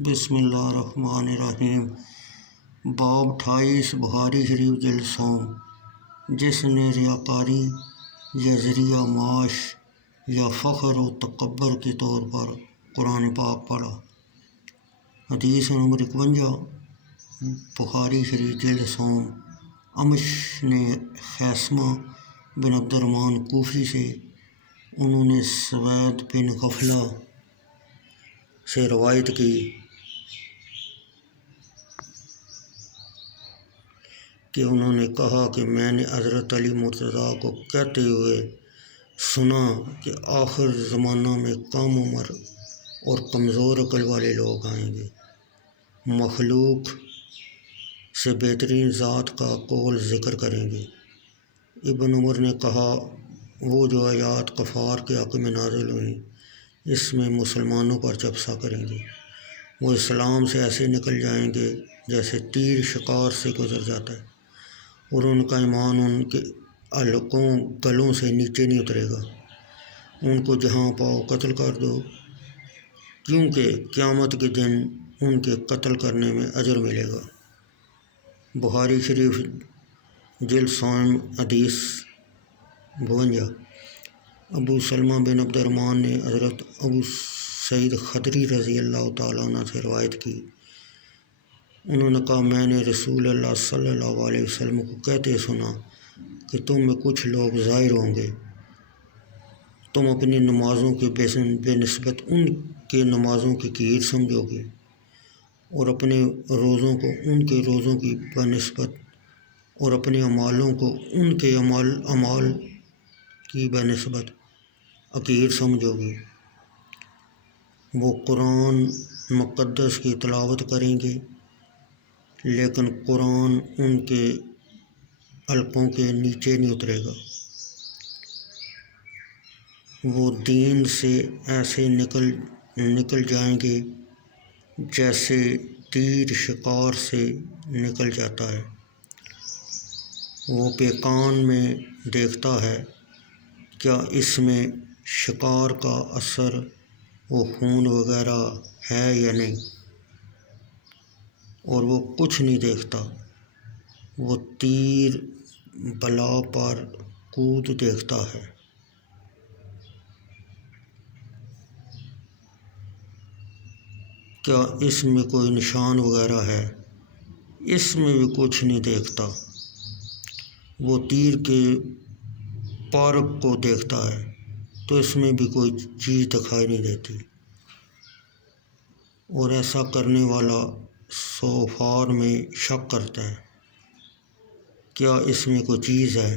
بسم اللہ الرحمن الرحیم۔ باب 28 بخاری شریف جلد 100۔ جس نے ریاکاری یا ذریعہ معاش یا فخر و تکبر کے طور پر قرآن پاک پڑھا۔ حدیث نمبر 51 بخاری شریف جلد 100۔ امش نے خیثمہ بن عبد الرحمن کوفی سے، انہوں نے سوید بن غفلہ سے روایت کی کہ انہوں نے کہا کہ میں نے حضرت علی مرتضیٰ کو کہتے ہوئے سنا کہ آخر زمانہ میں کم عمر اور کمزور عقل والے لوگ آئیں گے، مخلوق سے بہترین ذات کا قول ذکر کریں گے۔ ابن عمر نے کہا، وہ جو آیات کفار کے حق میں نازل ہوئیں اس میں مسلمانوں پر چپسا کریں گے، وہ اسلام سے ایسے نکل جائیں گے جیسے تیر شکار سے گزر جاتا ہے، اور ان کا ایمان ان کے حلقوں گلوں سے نیچے نہیں اترے گا، ان کو جہاں پاؤ قتل کر دو، کیونکہ قیامت کے دن ان کے قتل کرنے میں اجر ملے گا۔ بخاری شریف جلد 100 حدیث 52۔ ابو سلمہ بن عبد الرحمن نے حضرت ابو سعید خدری رضی اللہ تعالیٰ عنہ سے روایت کی، انہوں نے کہا، میں نے رسول اللہ صلی اللہ علیہ وسلم کو کہتے سنا کہ تم میں کچھ لوگ ظاہر ہوں گے، تم اپنی نمازوں کے بے نسبت ان کے نمازوں کی کیر سمجھو گے، اور اپنے روزوں کو ان کے روزوں کی بہ نسبت اور اپنے اعمالوں کو ان کے اعمال کی بہ نسبت حقیر سمجھو گے۔ وہ قرآن مقدس کی تلاوت کریں گے لیکن قرآن ان کے حلقوں کے نیچے نہیں اترے گا، وہ دین سے ایسے نکل جائیں گے جیسے تیر شکار سے نکل جاتا ہے، وہ پیکان میں دیکھتا ہے کیا اس میں شکار کا اثر و خون وغیرہ ہے یا نہیں، اور وہ کچھ نہیں دیکھتا، وہ تیر بلا پر کود دیکھتا ہے، کیا اس میں کوئی نشان وغیرہ ہے، اس میں بھی کچھ نہیں دیکھتا، وہ تیر کے پارک کو دیکھتا ہے تو اس میں بھی کوئی چیز دکھائی نہیں دیتی، اور ایسا کرنے والا سوفار میں شک کرتا ہے کیا اس میں کوئی چیز ہے،